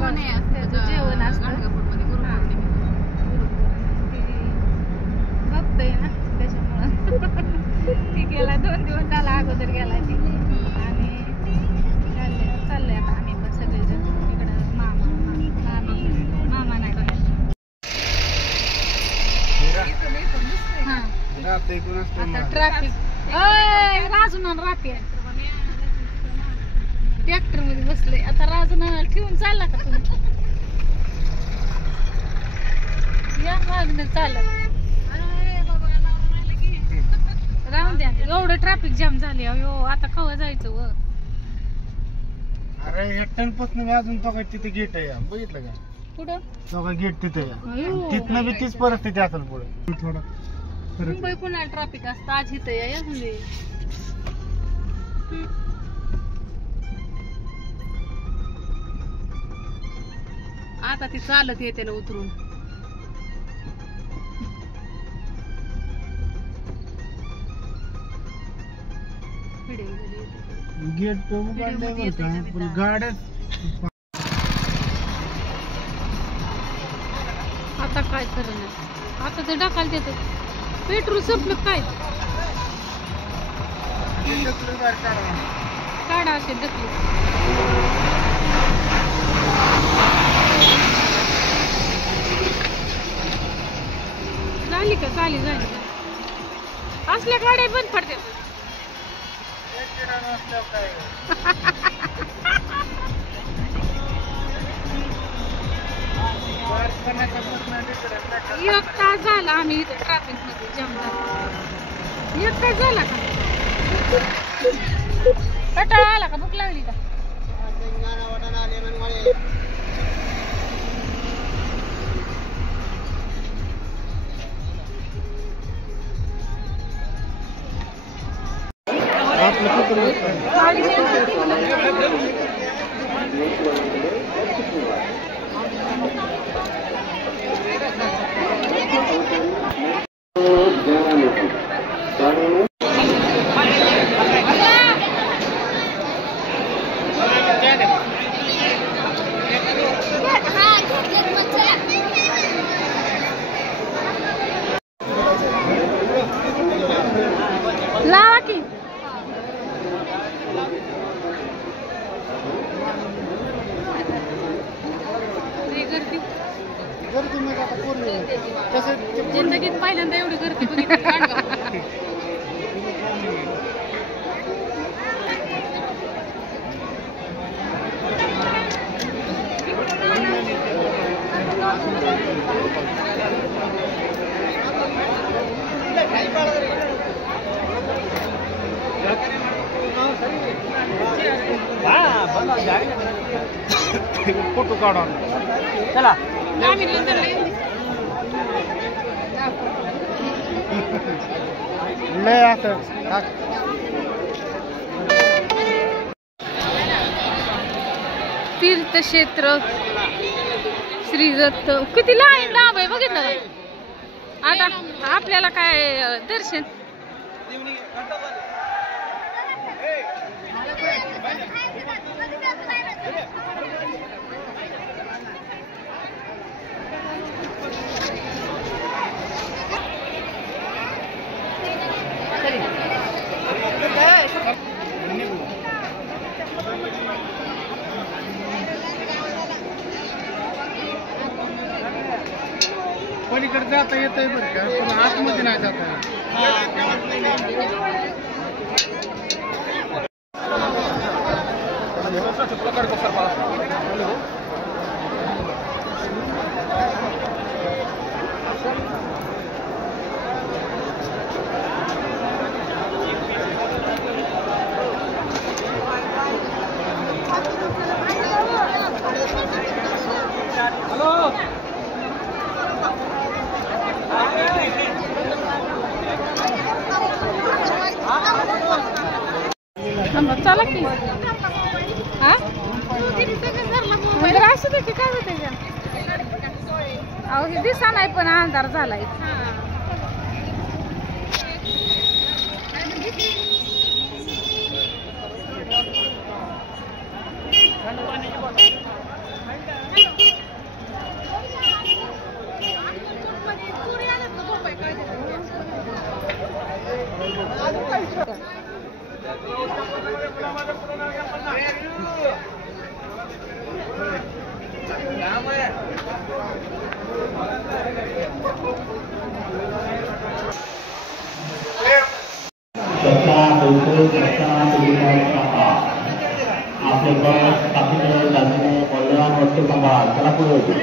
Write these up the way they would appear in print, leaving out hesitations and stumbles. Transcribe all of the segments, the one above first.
जेवण असतं बघतोय ना त्याच्यामुळं ती गेला 2 दिवस झाला अगोदर गेला ती आणि चाललंय आता आम्ही पण सगळेजण इकडं मामा नाही आता ट्रॅफिक राजून राहते ट्रॅक्टर मध्ये बसले आता राजून ठेवून चालला का तुम्ही या मागणं चालत राहून द्या एवढं ट्रॅफिक जाम झाले अयो आता कवा जायचं व अरे हेक्टन पासून अजून तो काय तिथे गेट आहे बघितलं का कुठं तो काय गेट तिथे तिथनं बी तीच परिस्थिती असेल पुढे थोडं मुंबई पुण्याला ट्रॅफिक असतं आज इथं या म्हणजे आता ती चालत येते ना उतरून गेट पण गाड्या आता काय खरं नाही आता ते ढकाल देत पेट्रोल संपलं काय काढा असे ढकली झाली का झाली असल्या गाड्या बंद पडतात एक तास झाला आम्ही इथे ट्रॅफिक मध्ये जाम झाला 1 तास झाला का कंटाळा आला का भूक लागली का लावा की जिंदगीत पहिल्यांदा एवढी गर्दी बघितली फोटो काढा चला लय असं तीर्थक्षेत्र श्री दत्त किती लाईन लांब आहे बघितलं आता आपल्याला काय दर्शन पलीकडे जाता येत आहे बरं का पण आतमध्ये नाही जाता चला की हा असू दे की काय होते अहो हे दिसा नाही पण अंधार झालाय आपले बस कापीकडे लागणे मौल्यवान वस्तू सांभाळ चला पुढे होते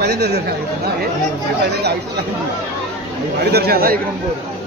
पहिल्यांदा दर्शन आयुष्याला एक नंबर